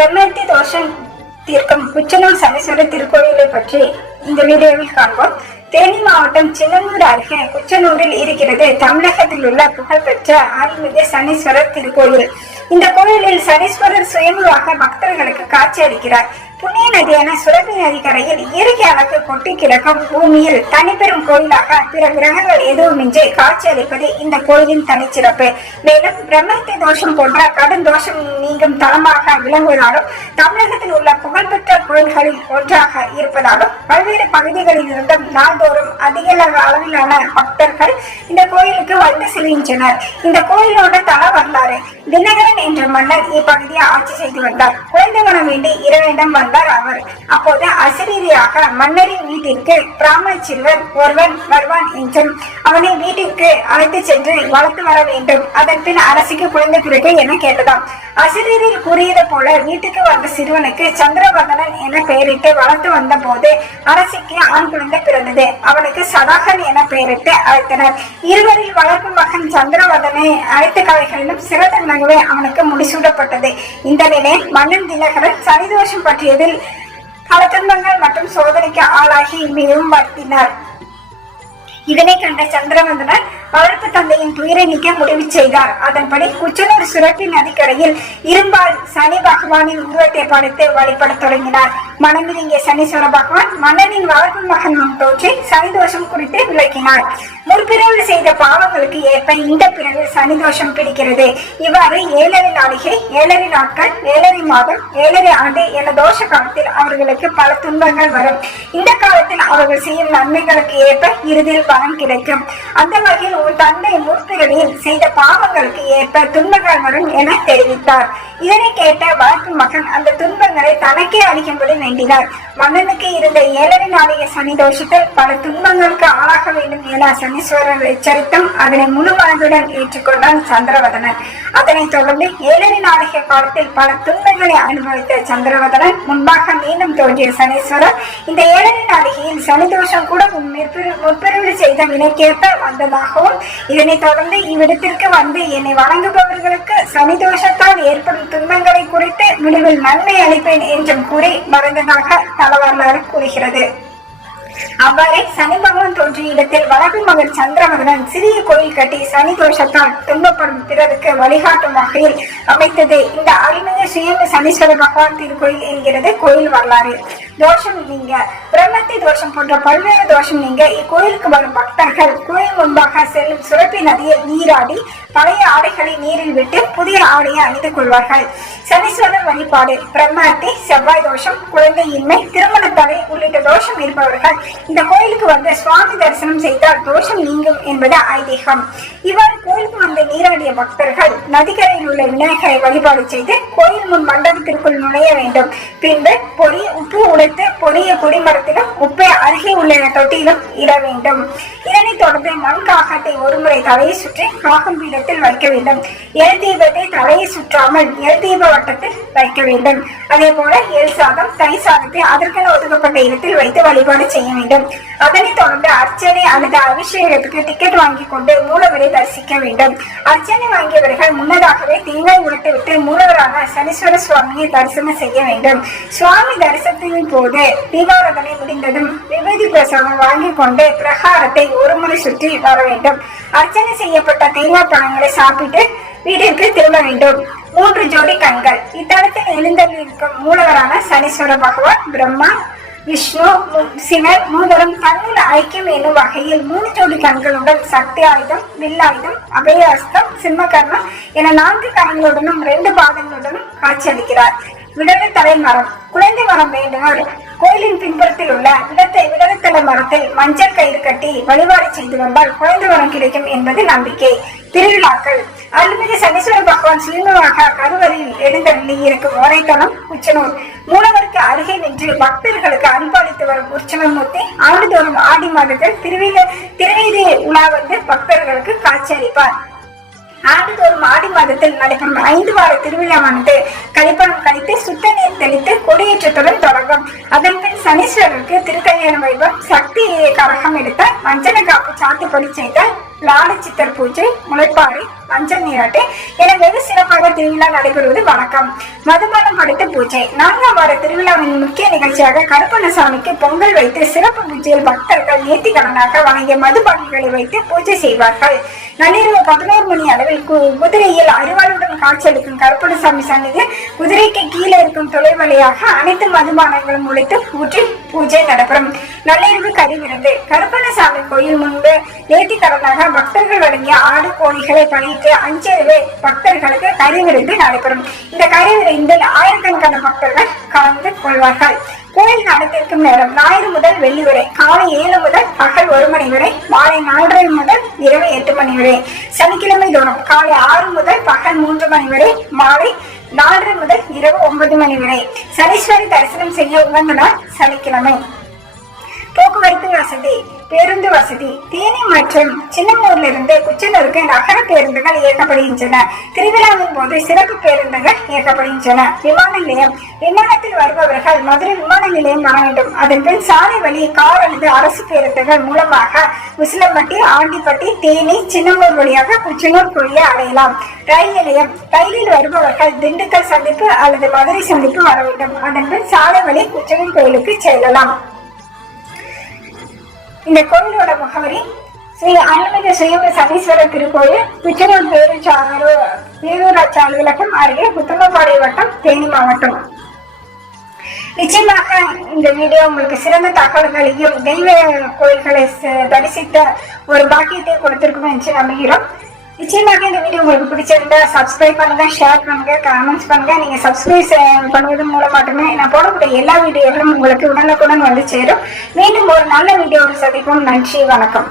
பிரம்மத்தி தோஷம் தீர்க்கும் குச்சனூர் சனீஸ்வரர் திருக்கோயிலை பற்றி இந்த வீடியோவில் காண்போம். தேனி மாவட்டம் சின்னனூர் அருகே குச்சனூரில் இருக்கிறது தமிழகத்தில் உள்ள புகழ்பெற்ற அருள்மிகு சனீஸ்வரர் திருக்கோயில். இந்த கோயிலில் சனீஸ்வரர் சுயம்புவாக பக்தர்களுக்கு காட்சி அளிக்கிறார். புண்ணிய நதியான சுரபி நதிக்கரையில் இயற்கை அழகு கொட்டி கிடக்கும் பூமியில் தனிப்பெரும் கோயிலாக பிற கிரகங்கள் எதுவுமின்றி காட்சி அளிப்பது இந்த கோயிலின் தனிச்சிறப்பு. மேலும் பிரம்மத்தி தோஷம் போன்ற கடும் தோஷம் நீங்கும் தலமாக விளங்குவதாலும் தமிழகத்தில் உள்ள புகழ்பெற்ற கோயில்களில் ஒன்றாக இருப்பதாலும் பல்வேறு பகுதிகளில் இருந்தும் நாள்தோறும் அதிக அளவிலான பக்தர்கள் இந்த கோயிலுக்கு வந்து செல்கின்றனர். இந்த கோயிலோட தல வரலாறு: தினகரன் என்ற மன்னர் இப்பகுதியை ஆட்சி செய்து வந்தார். குழந்தை மனம் வேண்டி இறைவனிடம் வந்தார் அவர். அப்போது அசரீரியாக மன்னரின் வீட்டிற்கு பிராமண சிறுவன் ஒருவன் வருவான் என்றும் அவனை வீட்டிற்கு அழைத்து சென்று வளர்த்து வர வேண்டும், அதன் பின் அரசிக்கு குழந்தை பிறகு என கேட்டதாம். அசரீரில் கூறியது போல வீட்டுக்கு வந்த சிறுவனுக்கு சந்திரவதனன் என பெயரிட்டு வளர்த்து வந்த போது அரசிக்கு ஆண் குழந்தை பிறந்தது. அவனுக்கு சதாகன் என பெயரிட்டு அழைத்தனர். இருவரில் வளர்ப்பு மகன் சந்திரவதனை அனைத்து கலைகளிலும் சிறந்தனவே அவனுக்கு முடிசூடப்பட்டது. இந்த நிலையில் மன்னன் தினகரன் சனிதோஷம் பற்றியதில் பல துன்பங்கள் மற்றும் சோதனைக்கு ஆளாகி மிகவும் வருத்தினார். இதனை கண்ட சந்திரவதனன் வளர்ப்பு தந்தையின் துயரை நீக்க முடிவு செய்தார். அதன்படி குச்சனூர் சுரப்பி நதிக்கரையில் இரும்பால் சனி பகவானின் உருவத்தை படைத்து வழிபட தொடங்கினார். மனமிறங்கிய சனீஸ்வர பகவான் மன்னனின் வளர்ப்பு மகன் முன் தோற்றி சனி தோஷம் குறித்து விளக்கினார். முற்பிறவில் செய்த பாவங்களுக்கு ஏற்ப இந்த பிறவில் சனி தோஷம் பிடிக்கிறது. இவ்வாறு 7 நாளிகை, 7 நாட்கள், 7 மாதம், 7 ஆண்டு என தோஷ காலத்தில் அவர்களுக்கு பல துன்பங்கள் வரும். இந்த காலத்தில் அவர்கள் செய்யும் நன்மைகளுக்கு ஏற்ப இறுதியில் பலன் கிடைக்கும். அந்த வகையில் உன் தந்தை முற்பிறவியில் செய்த பாவங்களுக்கு ஏற்ப துன்பங்கள் வரும் என தெரிவித்தார். இதனை கேட்ட வளர்ப்பு மகன் அந்த துன்பங்களை தனக்கே அளிக்கும்படி வேண்டினார். மன்னனுக்கு இருந்த 7 நாளிகை சனி தோஷத்தில் பல துன்பங்களுக்கு ஆளாக வேண்டும் என சனீஸ்வரர் எச்சரித்தும் அதனை முழு மனதுடன் ஏற்றுக்கொண்டான் சந்திரவதனன். அதனைத் தொடர்ந்து 7 நாளிகை காலத்தில் பல துன்பங்களை அனுபவித்த சந்திரவதனன் முன்பாக மீண்டும் தோன்றிய சனீஸ்வரர் இந்த 7 நாளிகையில் சனி தோஷம் கூட முற்பிறவில் செய்த வினைக்கேற்ப வந்ததாகவும் இதனைத் தொடர்ந்து இவ்விடத்திற்கு வந்து என்னை வணங்குபவர்களுக்கு சனி தோஷத்தால் ஏற்படும் துன்பங்களை குறித்து முடிவில் நன்மை அளிப்பேன் என்றும் கூறி மறைந்ததாக தல வரலாறு கூறுகிறது. அவ்வாறே சனி பகவான் தோன்றிய இடத்தில் வளர்ப்பு மகன் சந்திரவதனன் சிறிய கோயில் கட்டி சனி தோஷத்தால் துன்பப்படும் பிறருக்கு வழிகாட்டும் வகையில் அமைத்தது இந்த அருள்மிகு சுயம்பு சனீஸ்வர பகவான் திருக்கோயில் என்கிறது கோயில் வரலாறு. தோஷம் நீங்க பிரம்மத்தி தோஷம் போன்ற பல்வேறு தோஷம் நீங்க இக்கோயிலுக்கு வரும் பக்தர்கள் கோயில் முன்பாக செல்லும் சுரப்பி நதியில் நீராடி பழைய ஆடைகளை நீரில் விட்டு புதிய ஆடையை அணிந்து கொள்வார்கள். சனீஸ்வரர் வழிபாடு: பிரம்மத்தி, செவ்வாய் தோஷம், குழந்தையின்மை, திருமண தடை உள்ளிட்ட தோஷம் இருப்பவர்கள் இந்த கோயிலுக்கு வந்து சுவாமி தரிசனம் செய்தால் தோஷம் நீங்கும் என்பது ஐதீகம். இவ்வாறு கோயிலுக்கு வந்து நீராடிய பக்தர்கள் நதிக்கரையில் உள்ள விநாயகரை வழிபாடு செய்து கோயில் முன் மண்டபத்திற்குள் நுழைய வேண்டும். பின்பு பொறி உப்பு உடைத்து பொரிய கொடிமரத்திலும் உப்பை அருகே உள்ள தொட்டியிலும் இட வேண்டும். இதனைத் தொடர்ந்து மண் காகத்தை ஒருமுறை தலையை சுற்றி காகம் பீடத்தில் வைக்க வேண்டும். எல் தீபத்தை தலையை சுற்றாமல் எல் தீப வட்டத்தில் வைக்க வேண்டும். அதே போல எல் சாதம், தை சாதத்தை அதற்கென ஒதுக்கப்பட்ட இடத்தில் வைத்து வழிபாடு செய்ய வேண்டும். அதனைத் தொடர்ந்து அர்ச்சனை அல்லது அபிஷேகத்துக்கு டிக்கெட் வாங்கி கொண்டு மூலவரை தரிசிக்க வேண்டும். அர்ச்சனை வாங்கியவர்கள் முன்னதாகவே தேங்காய் உடைத்து விட்டு மூலவரான சனீஸ்வர சுவாமியை தரிசனம் செய்ய வேண்டும். சுவாமி தரிசனத்தின் போது தீபாராதனை முடிந்ததும் விபூதி பிரசாதம் வாங்கி கொண்டு பிரகாரத்தை ஒருமுறை சுற்றி வர வேண்டும். அர்ச்சனை செய்யப்பட்ட தேங்காய் பழங்களை சாப்பிட்டு வீட்டிற்கு திரும்ப வேண்டும். 3 ஜோடி கண்கள்: இத்தலத்தில் எழுந்தருளிருக்கும் மூலவரான சனீஸ்வர பகவான், பிரம்மா, விஷ்ணு, சிவன் மூவரும் தன்னுள் ஐக்கியம் என்னும் வகையில் 3 ஜோடி கண்களுடன் சக்தி ஆயுதம், வில்லாயுதம், அபயாஸ்தம், சிம்மகர்ணம் என 4 கரங்களுடனும் 2 பாதங்களுடனும் காட்சியளிக்கிறார். விடலை தலை மரம்: குழந்தை மரம் வேண்டுவர் கோயிலின் பின்புறத்தில் உள்ள விடலை மரத்தில் மஞ்சள் கயிறு கட்டி வழிபாடு செய்து வந்தால் குழந்தை வரம் கிடைக்கும் என்பது நம்பிக்கை. திருவிழாக்கள்: அருள்மிகு சனீஸ்வர பகவான் சுயம்புவாக கருவறையில் எழுந்தருளி இருக்கும் ஓரைத்தலம் குச்சனூர். மூலவருக்கு அருகே நின்று பக்தர்களுக்கு அனுபவித்து வரும் உற்சவமூர்த்தி ஆண்டுதோறும் ஆடி மாதத்தில் திருவீதி உலா வந்து பக்தர்களுக்கு காட்சி அளிப்பார். ஆண்டுதோறும் ஆடி மாதத்தில் நடைபெறும் 5 வார திருவிழாவானது கழிப்பணம் கழித்து சுத்த நீர் தெளித்து கொடியேற்றத்துடன் தொடங்கும். அதன் பின் சனீஸ்வரருக்கு திருக்கல்யாண வைபவம், சக்தி கரகம் எடுத்த மஞ்சன காப்பு சாத்துப்படி செய்த லாட சித்தர் பூஜை, முளைப்பாறை, மஞ்சள் நீராட்டு என வெகு சிறப்பாக திருவிழா நடைபெறுவது வழக்கம். மதுபானம் படைத்த பூஜை 4ஆம் வார திருவிழாவின் முக்கிய நிகழ்ச்சியாக கருப்பண்ணசாமிக்கு பொங்கல் வைத்து சிறப்பு பூஜையில் பக்தர்கள் நேர்த்திக்கடனாக வணங்கிய மதுபாட்டில்களை வைத்து பூஜை செய்வார்கள். நள்ளிரவு 11 மணி அளவில் குதிரையில் அரிவாளுடன் காட்சியளிக்கும் கருப்பண்ணசாமி சன்னதி குதிரைக்கு கீழே இருக்கும் தொலைவழியாக அனைத்து மதுபானங்களும் உழைத்து ஊற்றி பூஜை நடைபெறும். நள்ளிரவு கறிவிருந்து கருப்பண்ணசாமி கோயில் முன்பு நேர்த்திக்கடனாக பக்தர்கள் வழங்கிய ஆடு கோழிகளை பணித்து அஞ்சிரவே பக்தர்களுக்கு கறிவிருந்து நடைபெறும். இந்த கறிவிருந்தில் ஆயிரக்கணக்கான பக்தர்கள் கலந்து கொள்வார்கள். கோயில் நடத்திருக்கும் நேரம் ஞாயிறு முதல் வெள்ளி வரை காலை 7 முதல் பகல் 1 மணி வரை, மாலை 4:30 முதல் இரவு 8 மணி வரை. சனிக்கிழமை தோறும் காலை 6 முதல் பகல் 3 மணி வரை, மாலை 4:30 முதல் இரவு 9 மணி வரை. சனீஸ்வரி தரிசனம் செய்ய உகந்த நாள் சனிக்கிழமை. போக்குவரத்து வசதி பேருந்து வசதி தேனி மற்றும் சின்னமூரிலிருந்து குச்சனூருக்கு நகர பேருந்துகள் இயக்கப்படுகின்றன. திருவிழாவின் போது சிறப்பு பேருந்துகள் இயக்கப்படுகின்றன. விமான நிலையம் விமானத்தில் வருபவர்கள் மதுரை விமான நிலையம் வர வேண்டும். அதன் பின் சாலை வழி கார் அல்லது அரசு பேருந்துகள் மூலமாக உசிலம்பட்டி, ஆண்டிப்பட்டி, தேனி, சின்னமூர் வழியாக குச்சனூர் கோயிலை அடையலாம். ரயில் நிலையம் ரயிலில் வருபவர்கள் திண்டுக்கல் சந்திப்பு அல்லது மதுரை சந்திப்பு வர வேண்டும். அதன் பின் சாலை வழி குச்சனூர் கோயிலுக்கு செல்லலாம். இந்த கோயிலோட முகவரி ஸ்ரீ அருள்மிகு சுயம்பு சனீஸ்வரர் திருக்கோயில், குச்சனூர் பேரூராட்சி அலுவலகம் அருகே, உத்தமபாடி வட்டம், தேனி மாவட்டம். நிச்சயமாக இந்த வீடியோ உங்களுக்கு சிறந்த தகவல்களையும் தெய்வ கோயில்களை தரிசித்த ஒரு பாக்கியத்தை கொடுத்திருக்கும் என்று நம்புகிறோம். நிச்சயமாக இந்த வீடியோ உங்களுக்கு பிடிச்சிருந்தா சப்ஸ்கிரைப் பண்ணுங்க, ஷேர் பண்ணுங்க, கமெண்ட்ஸ் பண்ணுங்க. நீங்க சப்ஸ்கிரைப் பண்ணுவது மூலம் மட்டுமே நான் போடக்கூடிய எல்லா வீடியோகளும் உங்களுக்கு உடனுக்குடன் வந்து சேரும். மீண்டும் ஒரு நல்ல வீடியோவில் சந்திப்போம். நன்றி, வணக்கம்.